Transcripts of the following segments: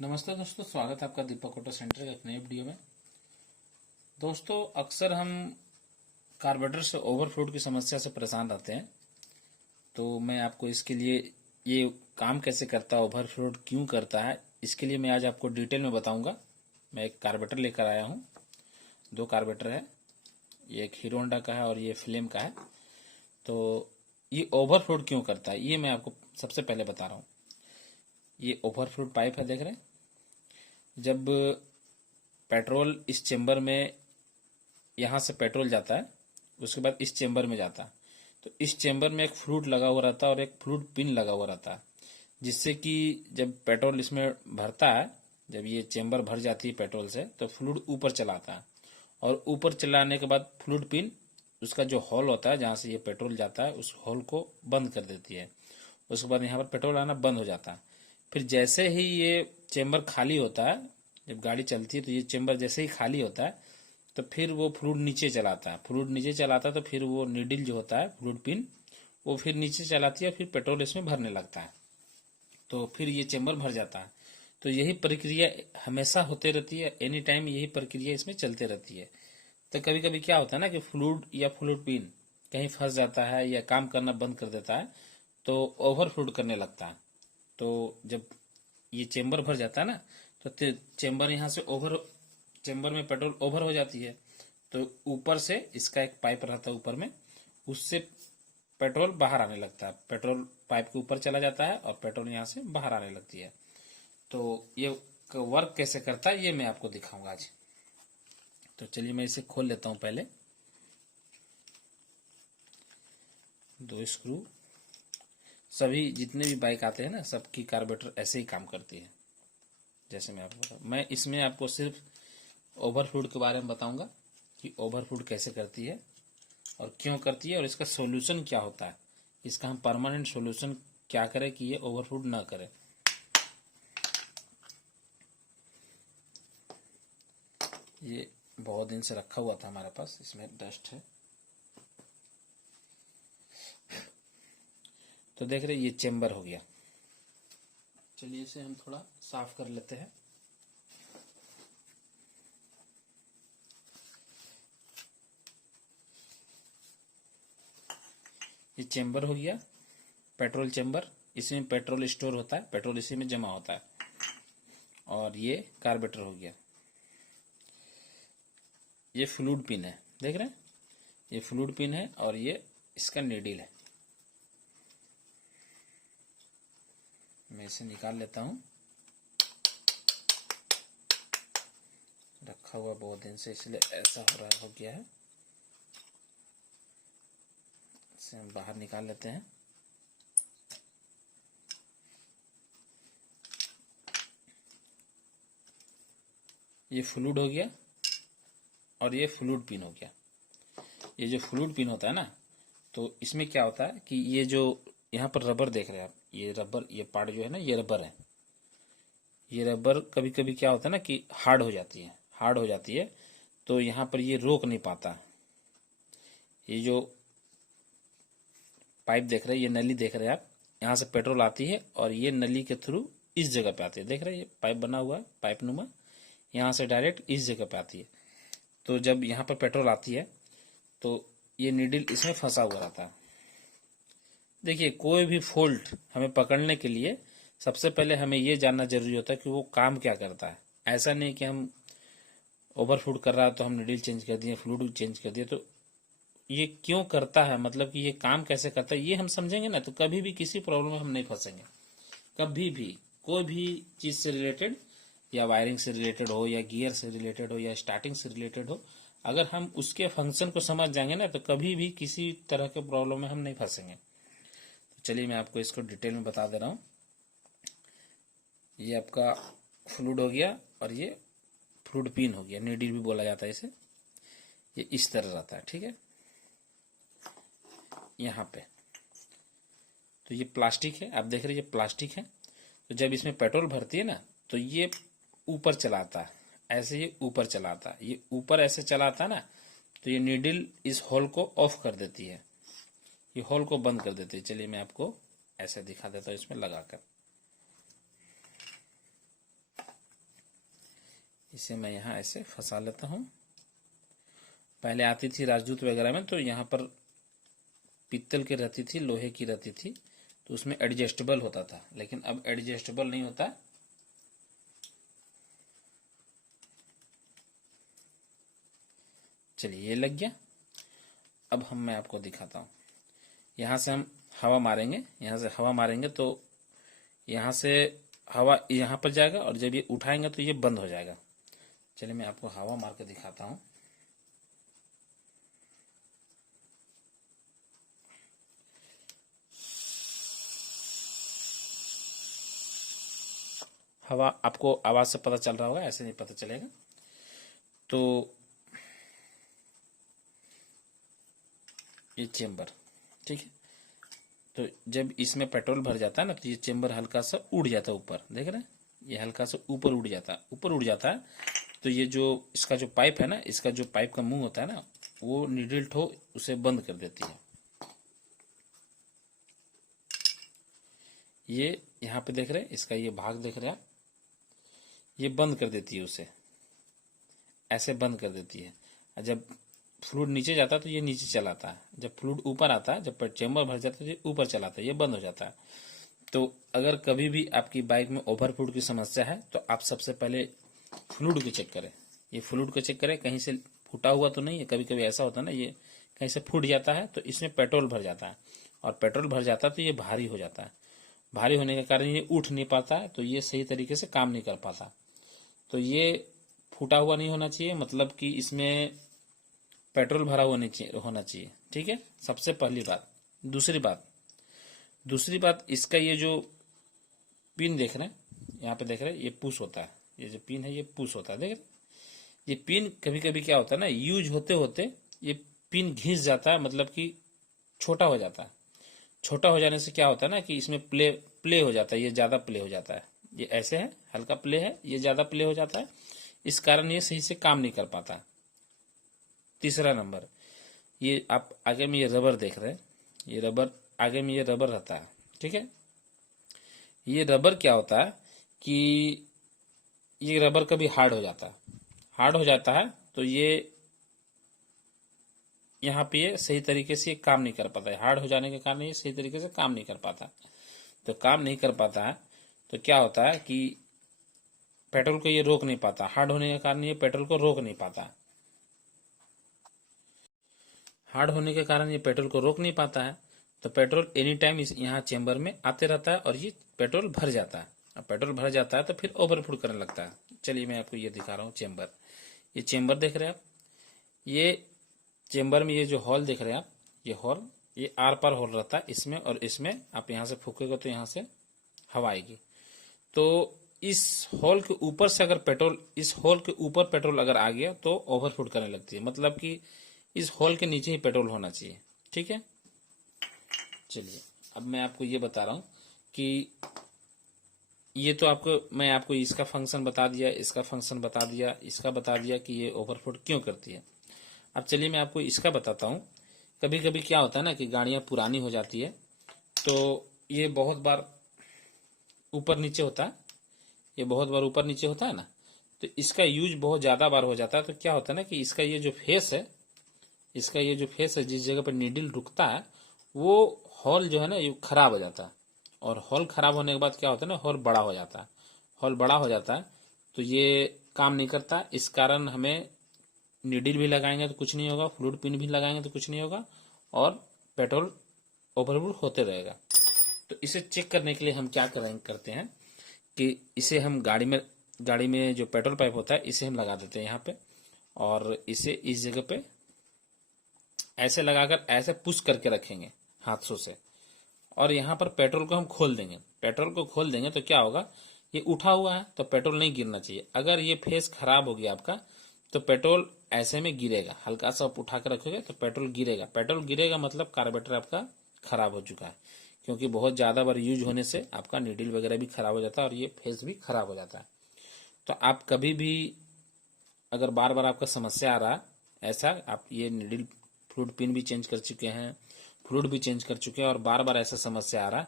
नमस्ते दोस्तों, स्वागत है आपका दीपक ऑटो सेंटर के एक नए वीडियो में। दोस्तों, अक्सर हम कार्बोरेटर से ओवरफ्लो की समस्या से परेशान रहते हैं। तो मैं आपको इसके लिए ये काम कैसे करता है, ओवरफ्लो क्यों करता है, इसके लिए मैं आज आपको डिटेल में बताऊंगा। मैं एक कार्बोरेटर लेकर आया हूँ, दो कार्बोरेटर है, ये एक हीरो होंडा का है और ये फ्लेम का है। तो ये ओवरफ्लो क्यों करता है ये मैं आपको सबसे पहले बता रहा हूँ। ये ओवरफ्लो पाइप है, देख रहे हैं। जब पेट्रोल इस चेंबर में, यहाँ से पेट्रोल जाता है, उसके बाद इस चेंबर में जाता है, तो इस चेंबर में एक फ्लूइड लगा हुआ रहता है और एक फ्लूइड पिन लगा हुआ रहता है, जिससे कि जब पेट्रोल इसमें भरता है, जब ये चेंबर भर जाती है पेट्रोल से, तो फ्लूइड ऊपर चलाता है और ऊपर चलाने के बाद फ्लूइड पिन उसका जो होल होता है जहाँ से ये पेट्रोल जाता है, उस होल को बंद कर देती है। उसके बाद यहाँ पर पेट्रोल आना बंद हो जाता है। फिर जैसे ही ये चेंबर खाली होता है, जब गाड़ी चलती है तो ये चेंबर जैसे ही खाली होता है, तो फिर वो फ्लूइड नीचे चलाता है। फ्लूइड नीचे चलाता है तो फिर वो नीडल जो होता है, फ्लूइड पिन, वो फिर नीचे चलाती है, फिर पेट्रोल इसमें भरने लगता है, तो फिर ये चेंबर भर जाता है। तो यही प्रक्रिया हमेशा होते रहती है, एनी टाइम यही प्रक्रिया इसमें चलते रहती है। तो कभी कभी क्या होता है ना कि फ्लूइड या फ्लूइड पिन कहीं फंस जाता है या काम करना बंद कर देता है, तो ओवरफ्लो करने लगता है। तो जब ये चेंबर भर जाता है ना, तो चेंबर यहाँ से चेंबर में पेट्रोल ओवर हो जाती है, तो ऊपर से इसका एक पाइप रहता है ऊपर में, उससे पेट्रोल बाहर आने लगता है। पेट्रोल पाइप के ऊपर चला जाता है और पेट्रोल यहाँ से बाहर आने लगती है। तो ये वर्क कैसे करता है ये मैं आपको दिखाऊंगा आज। तो चलिए मैं इसे खोल लेता हूँ। पहले दो स्क्रू, सभी जितने भी बाइक आते हैं ना, सबकी कार्बोरेटर ऐसे ही काम करती है। जैसे मैं आपको मैं इसमें आपको सिर्फ ओवरफ्लो के बारे में बताऊंगा कि ओवरफ्लो कैसे करती है और क्यों करती है और इसका सॉल्यूशन क्या होता है, इसका हम परमानेंट सॉल्यूशन क्या करें कि ये ओवरफ्लो ना करे। ये बहुत दिन से रखा हुआ था हमारे पास, इसमें डस्ट है। तो देख रहे ये चेंबर हो गया। चलिए इसे हम थोड़ा साफ कर लेते हैं। ये चेंबर हो गया, पेट्रोल चेंबर, इसमें पेट्रोल स्टोर होता है, पेट्रोल इसी में जमा होता है। और ये कार्बोरेटर हो गया। ये फ्लूइड पिन है, देख रहे हैं, ये फ्लूइड पिन है और ये इसका नीडल है। मैं इसे निकाल लेता हूं, रखा हुआ बहुत दिन से इसलिए ऐसा हो गया है। इसे हम बाहर निकाल लेते हैं। ये फ्लूइड हो गया और ये फ्लूइड पिन हो गया। ये जो फ्लूइड पिन होता है ना, तो इसमें क्या होता है कि ये जो यहाँ पर रबर देख रहे हैं आप, ये रबर, ये पार्ट जो है ना, ये रबर है। ये रबर कभी कभी क्या होता है ना कि हार्ड हो जाती है, हार्ड हो जाती है, तो यहाँ पर ये रोक नहीं पाता। ये जो पाइप देख रहे हैं, ये नली देख रहे हैं आप, यहाँ से पेट्रोल आती है और ये नली के थ्रू इस जगह पे आती है। देख रहे हैं ये पाइप बना हुआ है, पाइप नुमा, यहाँ से डायरेक्ट इस जगह पे आती है। तो जब यहाँ पर पेट्रोल आती है तो ये नीडल इसमें फंसा हुआ रहता है। देखिए, कोई भी फॉल्ट हमें पकड़ने के लिए सबसे पहले हमें ये जानना जरूरी होता है कि वो काम क्या करता है। ऐसा नहीं कि हम ओवरफ्लो कर रहा है तो हम नीडल चेंज कर दिए, फ्लूइड चेंज कर दिए। तो ये क्यों करता है, मतलब कि ये काम कैसे करता है, ये हम समझेंगे ना, तो कभी भी किसी प्रॉब्लम में हम नहीं फंसेंगे। कभी भी कोई भी चीज से रिलेटेड, या वायरिंग से रिलेटेड हो, या गियर से रिलेटेड हो, या स्टार्टिंग से रिलेटेड हो, अगर हम उसके फंक्शन को समझ जाएंगे ना, तो कभी भी किसी तरह के प्रॉब्लम में हम नहीं फंसेंगे। तो चलिए मैं आपको इसको डिटेल में बता दे रहा हूँ। ये आपका फ्लूइड हो गया और ये फ्लूइड पिन हो गया, नीडल भी बोला जाता है इसे। ये इस तरह रहता है, ठीक है। यहाँ पे तो ये प्लास्टिक है, आप देख रहे हैं ये प्लास्टिक है। तो जब इसमें पेट्रोल भरती है ना, तो ये ऊपर चलाता है, ऐसे ये ऊपर चलाता है, ये ऊपर ऐसे चलाता है ना, तो ये नीडल इस होल को ऑफ कर देती है, ये होल को बंद कर देती है। चलिए मैं आपको ऐसे दिखा देता हूँ इसमें लगाकर। इसे मैं यहाँ ऐसे फंसा लेता हूँ। पहले आती थी राजदूत वगैरह में तो यहाँ पर पीतल की रहती थी, लोहे की रहती थी, तो उसमें एडजस्टेबल होता था, लेकिन अब एडजस्टेबल नहीं होता। चलिए ये लग गया। अब मैं आपको दिखाता हूँ। यहाँ से हम हवा मारेंगे, यहाँ से हवा मारेंगे तो यहाँ से हवा यहाँ पर जाएगा और जब ये उठाएंगे तो ये बंद हो जाएगा। चलिए मैं आपको हवा मार के दिखाता हूँ। हवा आपको आवाज से पता चल रहा होगा, ऐसे नहीं पता चलेगा। तो ये चेंबर, ठीक है। तो जब इसमें पेट्रोल भर जाता है ना तो ये चेंबर हल्का सा उड़ जाता है ऊपर, देख रहे हैं, ये हल्का सा ऊपर उड़ जाता है, ऊपर उड़ जाता है। तो ये जो इसका जो पाइप है ना, इसका जो पाइप का मुंह होता है ना, वो नीडल ठो उसे बंद कर देती है। ये यहाँ पे देख रहे हैं, इसका ये भाग देख रहे हैं आप, ये बंद कर देती है उसे, ऐसे बंद कर देती है। जब फ्लूइड नीचे जाता है तो ये नीचे चलाता है, जब फ्लूइड ऊपर आता है, जब चेंबर भर जाता है तो ये ऊपर चलाता है, ये बंद हो जाता है। तो अगर कभी भी आपकी बाइक में ओवरफ्लूइड की समस्या है तो आप सबसे पहले फ्लूइड को चेक करें। ये फ्लूइड को चेक करें, कहीं से फूटा हुआ तो नहीं है। कभी कभी ऐसा होता है ना, ये कहीं से फूट जाता है तो इसमें पेट्रोल भर जाता है, और पेट्रोल भर जाता है तो ये भारी हो जाता है। भारी होने के कारण ये उठ नहीं पाता है, तो ये सही तरीके से काम नहीं कर पाता। तो ये फूटा हुआ नहीं होना चाहिए, मतलब कि इसमें पेट्रोल भरा होना चाहिए, ठीक है, सबसे पहली बात। दूसरी बात इसका ये जो पिन देख रहे हैं, यहाँ पे देख रहे हैं, ये पुश होता है, ये जो पिन है ये पुश होता है, देख रहे हैं। ये पिन कभी कभी क्या होता है ना, यूज होते होते ये पिन घिस जाता है, मतलब कि छोटा हो जाता है। छोटा हो जाने से क्या होता है ना कि इसमें प्ले हो जाता है, ये ज्यादा प्ले हो जाता है। ये ऐसे है, हल्का प्ले है, ये ज्यादा प्ले हो जाता है, इस कारण ये सही से काम नहीं कर पाता। तीसरा नंबर, ये आप आगे में ये रबर देख रहे हैं, ये रबर, आगे में ये रबर रहता है, ठीक है। ये रबर क्या होता है कि ये रबर कभी हार्ड हो जाता है, हार्ड हो जाता है तो ये यहाँ पे ये सही तरीके से काम नहीं कर पाता है। हार्ड हो जाने के कारण ये सही तरीके से काम नहीं कर पाता। तो काम नहीं कर पाता है तो क्या होता है कि पेट्रोल को ये रोक नहीं पाता, हार्ड होने के कारण ये पेट्रोल को रोक नहीं पाता। हार्ड होने के कारण ये पेट्रोल को रोक नहीं पाता है, तो पेट्रोल एनी टाइम यहाँ चेंबर में आते रहता है और ये पेट्रोल भर जाता है। अब पेट्रोल भर जाता है तो फिर ओवरफ्लो करने लगता है। चलिए मैं आपको ये दिखा रहा हूँ चेंबर। ये चेंबर देख रहे हैं आप, ये चेंबर में ये जो हॉल देख रहे हैं आप, ये हॉल, ये आर पार हॉल रहता है इसमें, और इसमें आप यहाँ से फूकेगा तो यहाँ से हवा आएगी। तो इस हॉल के ऊपर से अगर पेट्रोल, इस हॉल के ऊपर पेट्रोल अगर आ गया तो ओवरफ्लो करने लगती है, मतलब कि इस हॉल के नीचे ही पेट्रोल होना चाहिए, ठीक है। चलिए अब मैं आपको ये बता रहा हूं कि ये तो मैं आपको इसका फंक्शन बता दिया, इसका फंक्शन बता दिया, इसका बता दिया कि ये ओवरफ्लो क्यों करती है। अब चलिए मैं आपको इसका बताता हूँ। कभी कभी क्या होता है ना कि गाड़ियां पुरानी हो जाती है तो ये बहुत बार ऊपर नीचे होता है, ये बहुत बार ऊपर नीचे होता है ना, तो इसका यूज बहुत ज्यादा बार हो जाता है। तो क्या होता है ना कि इसका ये जो फेस है, इसका ये जो फेस है, जिस जगह पर नीडल रुकता है, वो हॉल जो है ना ये खराब हो जाता है। और हॉल खराब होने के बाद क्या होता है ना, हॉल बड़ा हो जाता है। हॉल बड़ा हो जाता है तो ये काम नहीं करता। इस कारण हमें नीडल भी लगाएंगे तो कुछ नहीं होगा, फ्लूइड पिन भी लगाएंगे तो कुछ नहीं होगा, और पेट्रोल ओवरफ्लो होते रहेगा। तो इसे चेक करने के लिए हम क्या करते हैं कि इसे हम गाड़ी में जो पेट्रोल पाइप होता है इसे हम लगा देते हैं यहाँ पे, और इसे इस जगह पे ऐसे लगाकर ऐसे पुश करके रखेंगे हाथों से, और यहाँ पर पेट्रोल को हम खोल देंगे। पेट्रोल को खोल देंगे तो क्या होगा, ये उठा हुआ है तो पेट्रोल नहीं गिरना चाहिए। अगर ये फेस खराब हो गया आपका तो पेट्रोल ऐसे में गिरेगा, हल्का सा आप उठा कर रखोगे तो पेट्रोल गिरेगा। पेट्रोल गिरेगा मतलब कार्बोरेटर आपका खराब हो चुका है, क्योंकि बहुत ज्यादा बार यूज होने से आपका नीडल वगैरह भी खराब हो जाता है और ये फेस भी खराब हो जाता है। तो आप कभी भी अगर बार बार आपका समस्या आ रहा है ऐसा, आप ये नीडल फ्लूइड पिन भी चेंज कर चुके हैं, फ्लूइड भी चेंज कर चुके हैं, और बार बार ऐसा समस्या आ रहा है,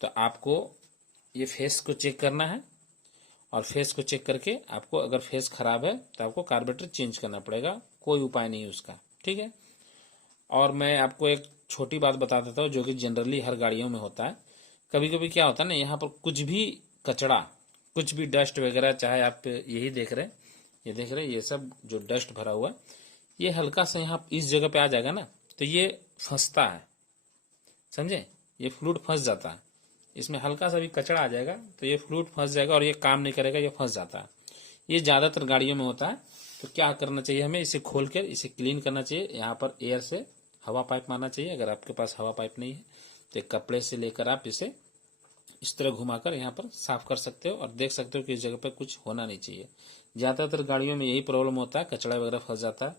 तो आपको ये फेस को चेक करना है और फेस को चेक करके आपको, अगर फेस खराब है तो आपको कार्बोरेटर चेंज करना पड़ेगा, कोई उपाय नहीं है उसका, ठीक है। और मैं आपको एक छोटी बात बता देता हूँ जो कि जनरली हर गाड़ियों में होता है। कभी कभी क्या होता है ना, यहाँ पर कुछ भी कचरा, कुछ भी डस्ट वगैरह, चाहे आप यही देख रहे हैं, ये देख रहे हैं, ये सब जो डस्ट भरा हुआ है, ये हल्का सा यहाँ इस जगह पे आ जाएगा ना, तो ये फंसता है, समझे, ये फ्लूइड फंस जाता है। इसमें हल्का सा भी कचरा आ जाएगा तो ये फ्लूइड फंस जाएगा और ये काम नहीं करेगा, ये फंस जाता है। ये ज्यादातर गाड़ियों में होता है। तो क्या करना चाहिए हमें, इसे खोल कर इसे क्लीन करना चाहिए। यहाँ पर एयर से हवा पाइप मारना चाहिए। अगर आपके पास हवा पाइप नहीं है तो एक कपड़े से लेकर आप इसे इस तरह घुमाकर यहाँ पर साफ कर सकते हो और देख सकते हो कि इस जगह पर कुछ होना नहीं चाहिए। ज्यादातर गाड़ियों में यही प्रॉब्लम होता है, कचरा वगैरह फंस जाता है।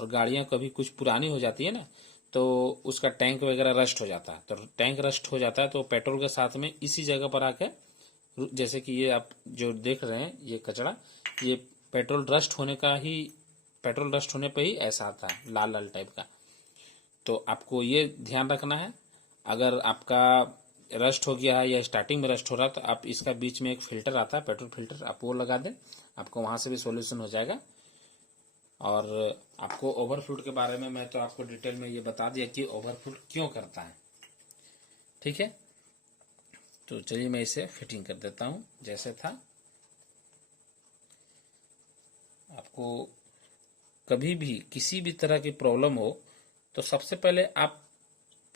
और गाड़ियां कभी कुछ पुरानी हो जाती है ना, तो उसका टैंक वगैरह रस्ट हो जाता है। तो टैंक रस्ट हो जाता है तो पेट्रोल के साथ में इसी जगह पर आके, जैसे कि ये आप जो देख रहे हैं ये कचरा, ये पेट्रोल रस्ट होने पर ही ऐसा आता है, लाल लाल टाइप का। तो आपको ये ध्यान रखना है। अगर आपका रस्ट हो गया है या स्टार्टिंग में रस्ट हो रहा है तो आप इसका बीच में एक फिल्टर आता है, पेट्रोल फिल्टर, आप वो लगा दें, आपको वहां से भी सॉल्यूशन हो जाएगा। और आपको ओवरफ्लूड के बारे में मैं तो आपको डिटेल में ये बता दिया कि ओवरफ्लूड क्यों करता है, ठीक है। तो चलिए मैं इसे फिटिंग कर देता हूं जैसे था। आपको कभी भी किसी भी तरह की प्रॉब्लम हो तो सबसे पहले आप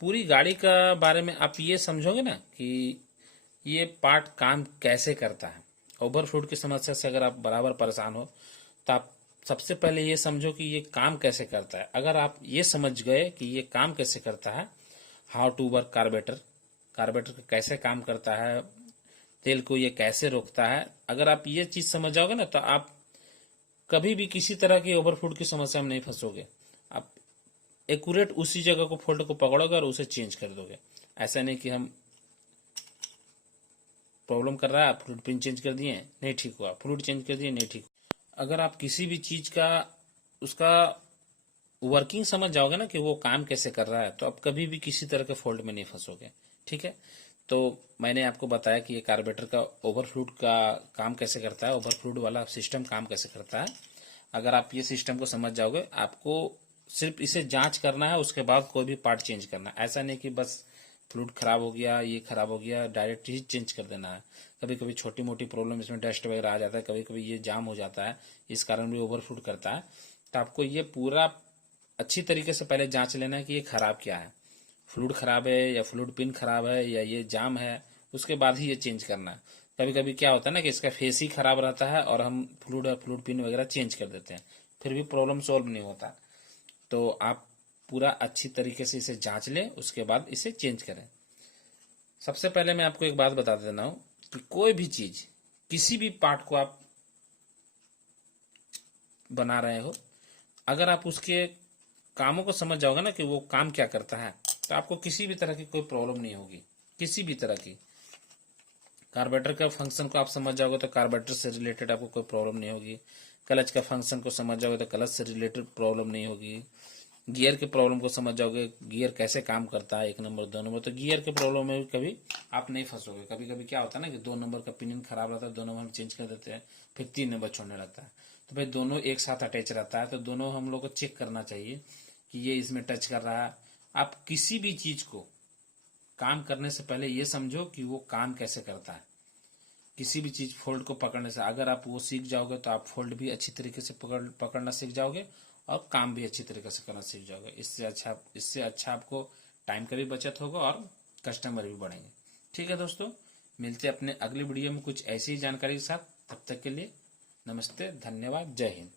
पूरी गाड़ी का बारे में आप ये समझोगे ना कि ये पार्ट काम कैसे करता है। ओवरफ्लूड की समस्या से अगर आप बराबर परेशान हो तो आप सबसे पहले ये समझो कि ये काम कैसे करता है। अगर आप ये समझ गए कि ये काम कैसे करता है, how to work carburettor, carburettor कैसे काम करता है, तेल को ये कैसे रोकता है, अगर आप ये चीज समझ जाओगे ना तो आप कभी भी किसी तरह की ओवरफ्लूड की समस्या में नहीं फंसोगे। आप एक्यूरेट उसी जगह को, फॉल्ट को पकड़ोगे और उसे चेंज कर दोगे। ऐसा नहीं कि हम प्रॉब्लम कर रहा है, फ्लूइड पिन चेंज कर दिए नहीं ठीक हुआ, फ्लूइड चेंज कर दिए नहीं ठीक। अगर आप किसी भी चीज का उसका वर्किंग समझ जाओगे ना कि वो काम कैसे कर रहा है, तो आप कभी भी किसी तरह के फॉल्ट में नहीं फंसोगे, ठीक है। तो मैंने आपको बताया कि ये कार्बोरेटर का ओवरफ्लूड का काम कैसे करता है, ओवरफ्लूड वाला सिस्टम काम कैसे करता है। अगर आप ये सिस्टम को समझ जाओगे, आपको सिर्फ इसे जांच करना है, उसके बाद कोई भी पार्ट चेंज करना है। ऐसा नहीं कि बस फ्लूइड खराब हो गया, ये खराब हो गया, डायरेक्ट ही चेंज कर देना है। कभी कभी छोटी मोटी प्रॉब्लम, इसमें डस्ट वगैरह आ जाता है, कभी कभी ये जाम हो जाता है, इस कारण भी ओवरफ्लूड करता है। तो आपको ये पूरा अच्छी तरीके से पहले जांच लेना है कि ये खराब क्या है, फ्लूइड खराब है या फ्लूइड पिन खराब है या ये जाम है, उसके बाद ही ये चेंज करना है। कभी कभी क्या होता है ना कि इसका फेस ही खराब रहता है और हम फ्लूइड और फ्लूइड पिन वगैरह चेंज कर देते हैं, फिर भी प्रॉब्लम सॉल्व नहीं होता। तो आप पूरा अच्छी तरीके से इसे जांच लें, उसके बाद इसे चेंज करें। सबसे पहले मैं आपको एक बात बता देना हूं कि कोई भी चीज, किसी भी पार्ट को आप बना रहे हो, अगर आप उसके कामों को समझ जाओगे ना कि वो काम क्या करता है, तो आपको किसी भी तरह की कोई प्रॉब्लम नहीं होगी, किसी भी तरह की। कार्बोरेटर का फंक्शन को आप समझ जाओगे तो कार्बोरेटर से रिलेटेड आपको कोई प्रॉब्लम नहीं होगी। क्लच का फंक्शन को समझ जाओगे तो क्लच से रिलेटेड प्रॉब्लम नहीं होगी। गियर के प्रॉब्लम को समझ जाओगे, गियर कैसे काम करता है, 1 नंबर 2 नंबर, तो गियर के प्रॉब्लम में भी कभी आप नहीं फंसोगे। कभी कभी क्या होता है ना कि 2 नंबर का पिनियन खराब रहता है, 2 नंबर हम चेंज कर देते हैं, फिर 3 नंबर छोड़ने लगता है। तो भाई दोनों एक साथ अटैच रहता है, तो दोनों हम लोग को चेक करना चाहिए कि ये इसमें टच कर रहा है। आप किसी भी चीज को काम करने से पहले ये समझो कि वो काम कैसे करता है। किसी भी चीज फोल्ड को पकड़ने से अगर आप वो सीख जाओगे तो आप फोल्ड भी अच्छी तरीके से पकड़ना सीख जाओगे और काम भी अच्छी तरीके से करना सीख जाओगे। इससे अच्छा आपको टाइम का भी बचत होगा और कस्टमर भी बढ़ेंगे। ठीक है दोस्तों, मिलते हैं अपने अगली वीडियो में कुछ ऐसी ही जानकारी के साथ। तब तक के लिए नमस्ते, धन्यवाद, जय हिंद।